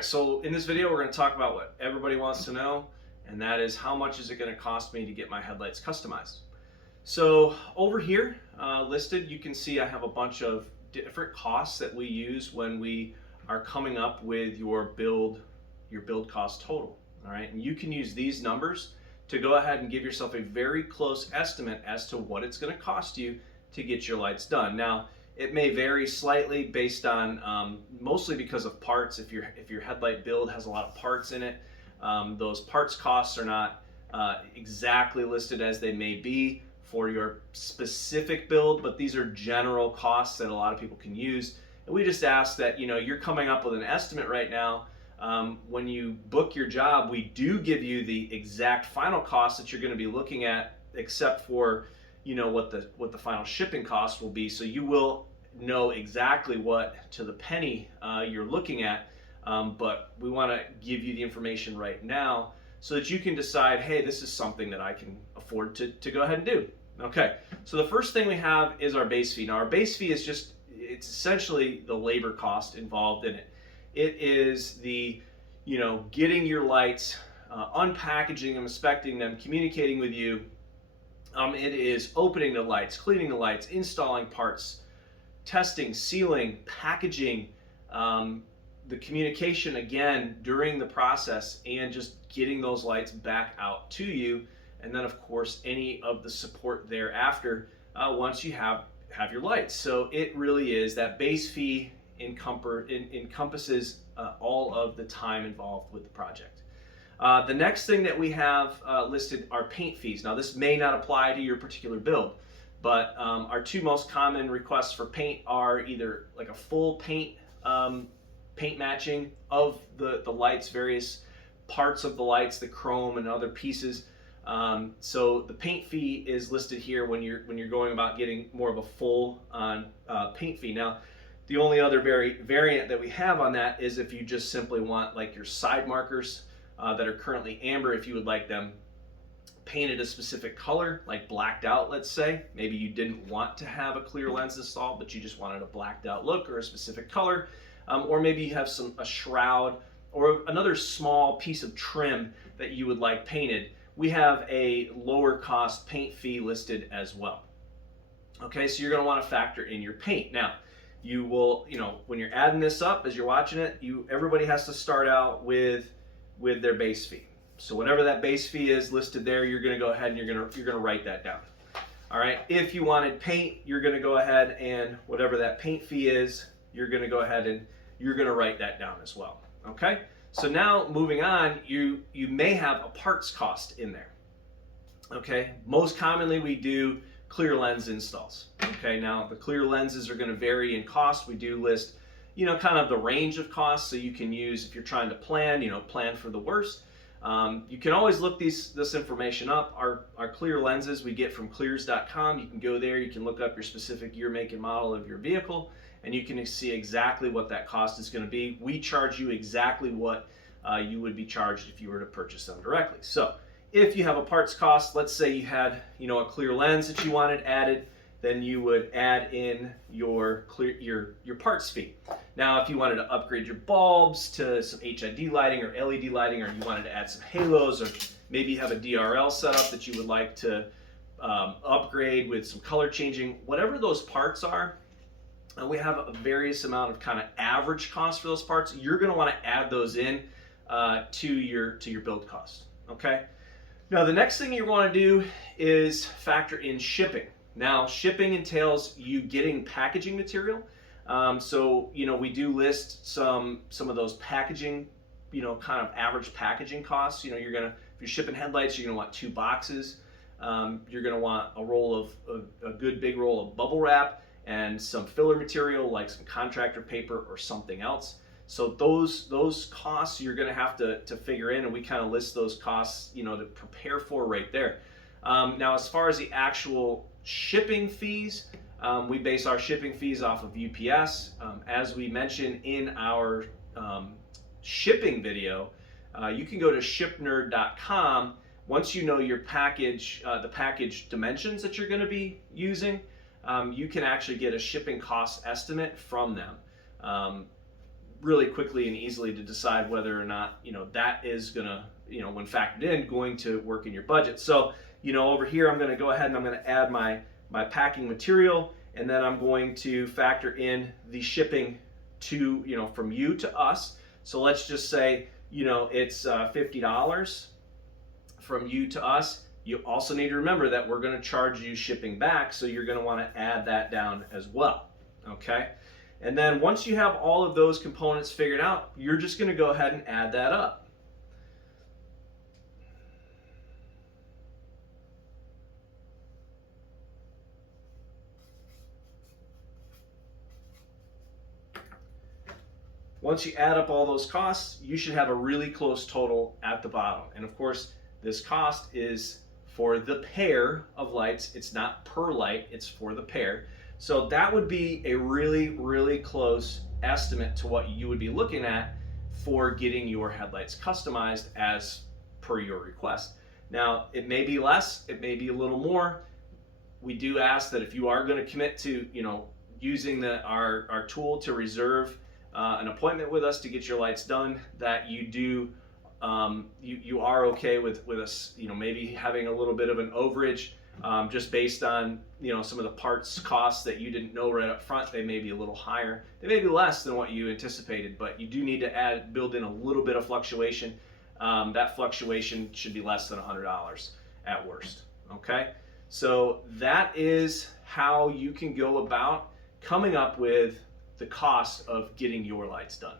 right, so in this video, we're going to talk about what everybody wants to know, and that is how much is it going to cost me to get my headlights customized. So over here listed, you can see I have a bunch of different costs that we use when we are coming up with your build cost total. All right, and you can use these numbers to go ahead and give yourself a very close estimate as to what it's going to cost you to get your lights done. Now, it may vary slightly based on mostly because of parts. If your headlight build has a lot of parts in it, those parts costs are not exactly listed as they may be for your specific build, but these are general costs that a lot of people can use. And we just ask that you're coming up with an estimate right now. When you book your job, we do give you the exact final cost that you're going to be looking at, except for what the final shipping cost will be. So you will know exactly what to the penny you're looking at, but we want to give you the information right now so that you can decide, hey, this is something that I can afford to go ahead and do. Okay, so the first thing we have is our base fee. Now our base fee is it's essentially the labor cost involved in it. It is the getting your lights, unpackaging them, inspecting them, communicating with you. It is opening the lights, cleaning the lights, installing parts, testing, sealing, packaging, the communication again during the process, and just getting those lights back out to you. And then of course any of the support thereafter once you have your lights. So it really is that base fee encompasses all of the time involved with the project. The next thing that we have listed are paint fees. Now this may not apply to your particular build, but our two most common requests for paint are either like a full paint matching of the lights, various parts of the lights, the chrome and other pieces. So the paint fee is listed here when you're going about getting more of a full on paint fee. Now the only other variant that we have on that is if you just simply want like your side markers that are currently amber, if you would like them painted a specific color, like blacked out, let's say. Maybe you didn't want to have a clear lens installed, but you just wanted a blacked out look or a specific color. Or maybe you have a shroud or another small piece of trim that you would like painted. We have a lower cost paint fee listed as well. Okay, so you're going to want to factor in your paint. Now, you will, when you're adding this up, as you're watching it, everybody has to start out with their base fee. So whatever that base fee is listed there, you're going to go ahead and you're going to write that down. All right. If you wanted paint, you're going to go ahead and whatever that paint fee is, you're going to go ahead and you're going to write that down as well. Okay. So now moving on, you may have a parts cost in there. Okay. Most commonly we do clear lens installs. Okay. Now the clear lenses are going to vary in cost. We do list kind of the range of costs, so you can use, if you're trying to plan, plan for the worst. You can always look this information up. Our clear lenses we get from clears.com. You can go there, you can look up your specific year, make, and model of your vehicle, and you can see exactly what that cost is going to be. We charge you exactly what you would be charged if you were to purchase them directly. So if you have a parts cost, let's say you had a clear lens that you wanted added, then you would add in your parts fee. Now, if you wanted to upgrade your bulbs to some HID lighting or LED lighting, or you wanted to add some halos, or maybe you have a DRL setup that you would like to upgrade with some color changing, whatever those parts are, we have a various amount of kind of average cost for those parts. You're going to want to add those in to your build cost. Okay. Now, the next thing you want to do is factor in shipping. Now, shipping entails you getting packaging material. So we do list some of those packaging, kind of average packaging costs. If you're shipping headlights, you're gonna want 2 boxes. You're gonna want a good big roll of bubble wrap and some filler material like some contractor paper or something else. So those costs you're gonna have to figure in, and we kind of list those costs, to prepare for right there. Now, as far as the actual shipping fees, we base our shipping fees off of UPS. As we mentioned in our shipping video, you can go to shipnerd.com. Once you know your package, the package dimensions that you're going to be using, you can actually get a shipping cost estimate from them. really quickly and easily to decide whether or not, that is gonna, when factored in, going to work in your budget. So, over here, I'm gonna go ahead and I'm gonna add my packing material, and then I'm going to factor in the shipping to, from you to us. So let's just say, it's $50 from you to us. You also need to remember that we're going to charge you shipping back, so you're going to want to add that down as well. Okay? And then once you have all of those components figured out, you're just going to go ahead and add that up. Once you add up all those costs, you should have a really close total at the bottom. And of course, this cost is for the pair of lights. It's not per light, it's for the pair. So that would be a really, really close estimate to what you would be looking at for getting your headlights customized as per your request. Now, it may be less, it may be a little more. We do ask that if you are going to commit to, using our tool to reserve an appointment with us to get your lights done, that you do you are okay with us, maybe having a little bit of an overage, just based on, some of the parts costs that you didn't know right up front. They may be a little higher, they may be less than what you anticipated, but you do need to build in a little bit of fluctuation. That fluctuation should be less than $100 at worst. Okay, so that is how you can go about coming up with the cost of getting your lights done.